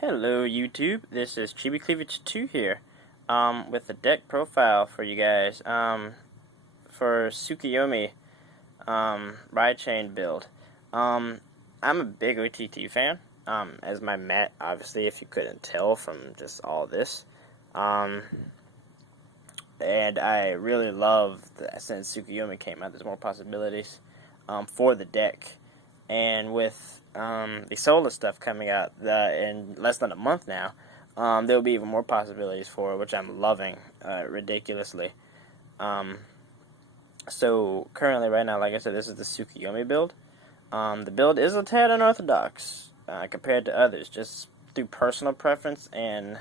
Hello YouTube, this is Chibi Cleavage 2 here, with a deck profile for you guys, for Tsukuyomi, ride chain build. I'm a big OTT fan, as my mat, obviously, if you couldn't tell from just all this, and I really love that since Tsukuyomi came out, there's more possibilities, for the deck, and with the solar stuff coming out in less than a month now, there'll be even more possibilities for it, which I'm loving ridiculously. So currently, right now, like I said, this is the Tsukuyomi build. The build is a tad unorthodox compared to others, just through personal preference and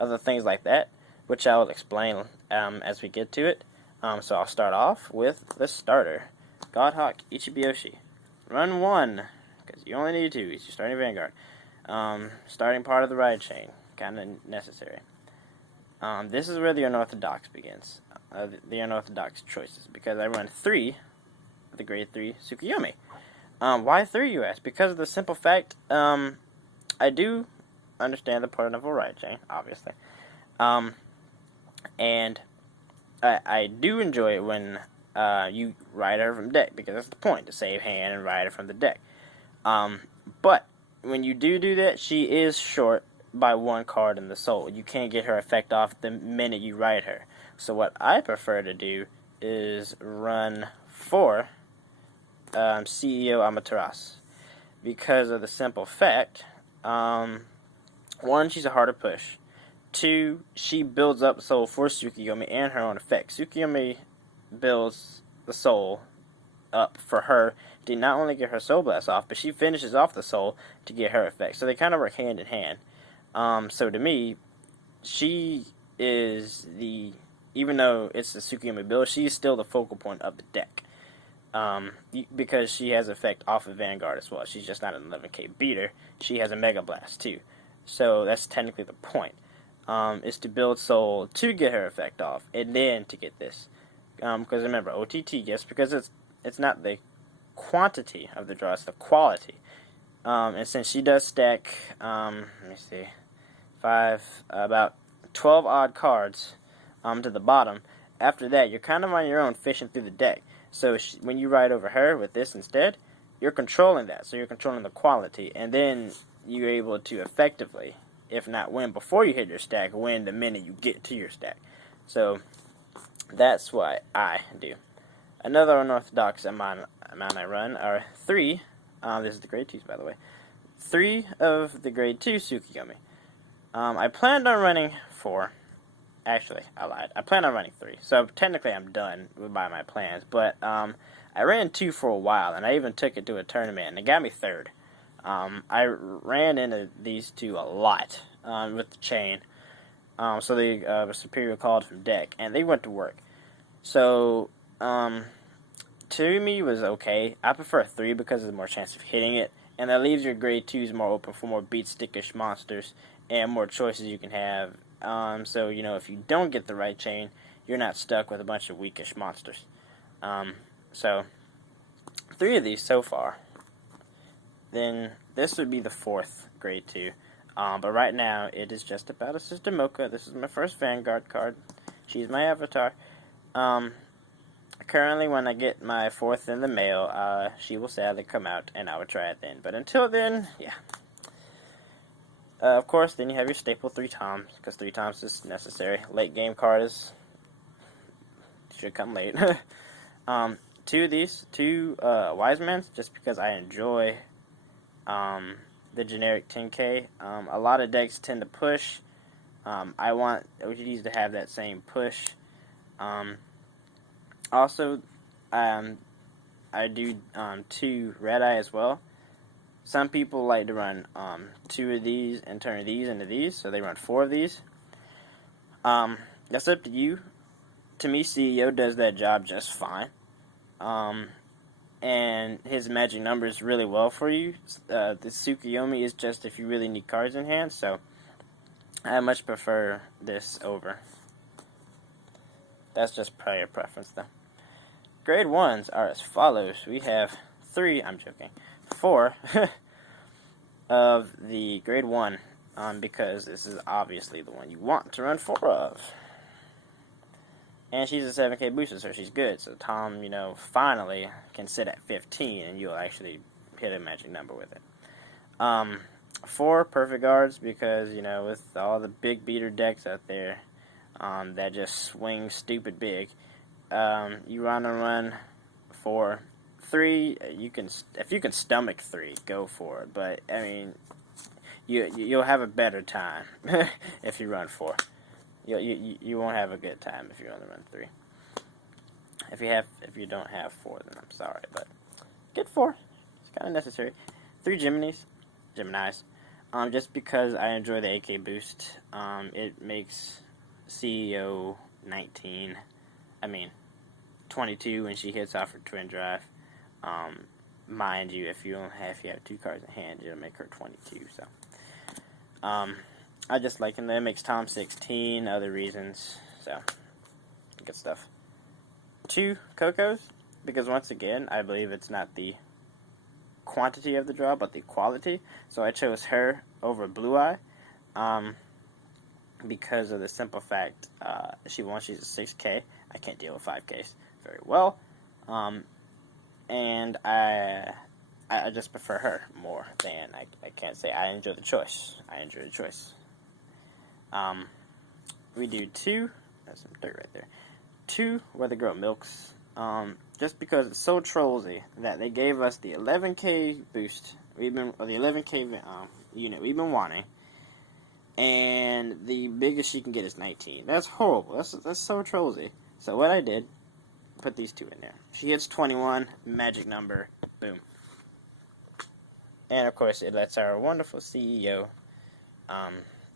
other things like that, which I will explain as we get to it. So I'll start off with the starter, Godhawk Ichibiyoshi. Run 1, because you only need 2. It's your starting Vanguard. Starting part of the ride chain, kind of necessary. This is where the unorthodox begins, the unorthodox choices, because I run 3, the grade 3 Tsukuyomi. Why 3, you ask? Because of the simple fact, I do understand the point of a ride chain, obviously. And I do enjoy it when you ride her from deck, because that's the point, to save hand and ride her from the deck. But when you do that, she is short by 1 card in the soul. You can't get her effect off the minute you ride her. So what I prefer to do is run 4 CEO Amaterasu, because of the simple fact, 1, she's a harder push. 2, she builds up soul for Tsukuyomi and her own effect. Tsukuyomi builds the soul up for her to not only get her soul blast off, but she finishes off the soul to get her effect. So they kind of work hand in hand. So to me, she is even though it's the Tsukuyomi build, she's still the focal point of the deck. Because she has effect off of Vanguard as well. She's just not an 11k beater. She has a Mega Blast too. So that's technically the point. Is to build soul to get her effect off, and then to get this. Because remember, OTT, yes, because it's not the quantity of the draw, it's the quality. And since she does stack, let me see, about 12 odd cards to the bottom, after that, you're kind of on your own fishing through the deck. So when you ride over her with this instead, you're controlling that. So you're controlling the quality, and then you're able to effectively, if not win before you hit your stack, win the minute you get to your stack. So that's what I do. Another unorthodox amount I run are 3. This is the grade 2s, by the way. 3 of the grade 2 Tsukuyomi. I planned on running 4. Actually, I lied. I planned on running 3. So technically I'm done by my plans. But I ran 2 for a while, and I even took it to a tournament, and it got me 3rd. I ran into these 2 a lot with the chain. So they Superior called from deck, and they went to work. So, 2 me was okay. I prefer 3 because there's more chance of hitting it, and that leaves your grade 2s more open for more beat stickish monsters and more choices you can have. So, you know, if you don't get the right chain, you're not stuck with a bunch of weakish monsters. So, 3 of these so far. Then, this would be the 4th grade 2. But right now, it is just about a Sister Mocha. This is my first Vanguard card. She's my avatar. Currently, when I get my 4th in the mail, she will sadly come out, and I will try it then. But until then, yeah. Of course, then you have your staple 3 times, because 3 times is necessary. Late game card should come late. 2 of these, 2 Wise Men, just because I enjoy the generic 10k. A lot of decks tend to push. I want OTTs to have that same push. Also, I do 2 Red Eye as well. Some people like to run 2 of these and turn these into these, so they run 4 of these. That's up to you. To me, CEO does that job just fine. And his magic numbers really well for you. The Tsukuyomi is just if you really need cards in hand, so I much prefer this over. That's just prior preference, though. Grade 1s are as follows. We have 3, I'm joking, 4 of the grade 1 because this is obviously the one you want to run 4 of. And she's a 7K booster, so she's good. So Tom, finally can sit at 15, and you'll actually hit a magic number with it. 4 perfect guards, because, with all the big beater decks out there that just swing stupid big, you run 4. 3, if you can stomach 3, go for it. But, I mean, you'll have a better time if you run 4. You won't have a good time if you only run 3. If you don't have 4, then I'm sorry, but get 4. It's kind of necessary. 3 Geminis, just because I enjoy the AK boost. It makes CEO 22 when she hits off her twin drive. Mind you, if you have 2 cards in hand, it'll make her 22. So, I just like him. That makes Tom 16. Other reasons, so good stuff. 2 Cocos, because once again, I believe it's not the quantity of the draw, but the quality. So I chose her over Blue Eye, because of the simple fact she's a 6K. I can't deal with 5Ks very well, and I just prefer her more than I can't say I enjoy the choice. We do 2. That's some dirt right there. 2 Where the Girl Milks. Just because it's so trollsy that they gave us the 11K boost, the 11K unit we've been wanting, and the biggest she can get is 19. That's horrible. That's so trollsy. So what I did, put these 2 in there. She hits 21, magic number, boom. And of course, it lets our wonderful CEO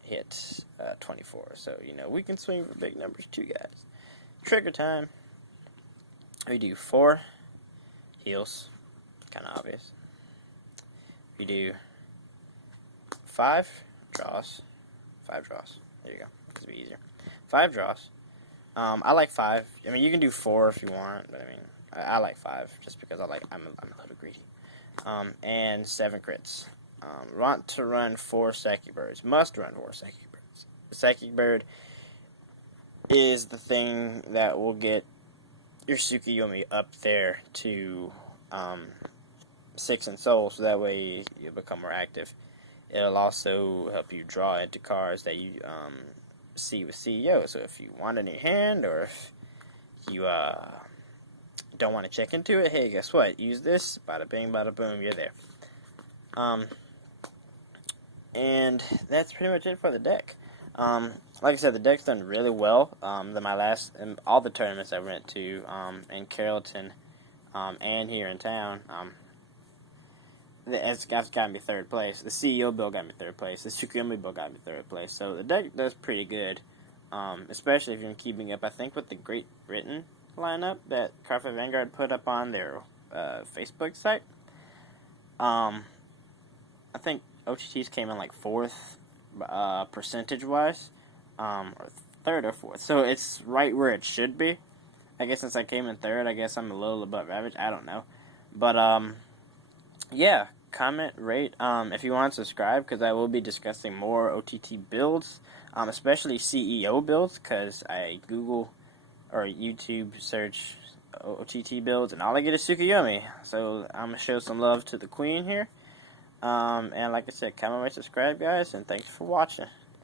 hit 24. So we can swing for big numbers too, guys. Trigger time. We do 4 heals, kind of obvious. We do 5 draws. 5 draws. There you go. This will be easier. 5 draws. I like 5. I mean, you can do 4 if you want, but I mean, I like 5 just because I'm a little greedy. And 7 crits. Want to run 4 Psychic Birds. Must run 4 Psychic Birds. The Psychic Bird is the thing that will get your Tsukuyomi up there to 6 in soul, so that way you become more active. It'll also help you draw into cards that you see with CEO. So if you want it in your hand, or if you don't want to check into it, hey, guess what? Use this. Bada bing, bada boom. You're there. And that's pretty much it for the deck. Like I said, the deck's done really well. In all the tournaments I went to in Carrollton and here in town, it's got me 3rd place. The CEO build got me 3rd place. The Tsukuyomi build got me 3rd place. So the deck does pretty good, especially if you're keeping up, I think, with the Great Britain lineup that Cardfight Vanguard put up on their Facebook site. I think OTTs came in like 4th percentage-wise, or 3rd or 4th. So it's right where it should be. I guess since I came in 3rd, I guess I'm a little above average. I don't know. But, yeah, comment, rate, if you want to subscribe, because I will be discussing more OTT builds, especially CEO builds, because I Google or YouTube search OTT builds, and all I get is Tsukuyomi. So I'm going to show some love to the queen here. And like I said, comment, rate, subscribe, guys, and thanks for watching.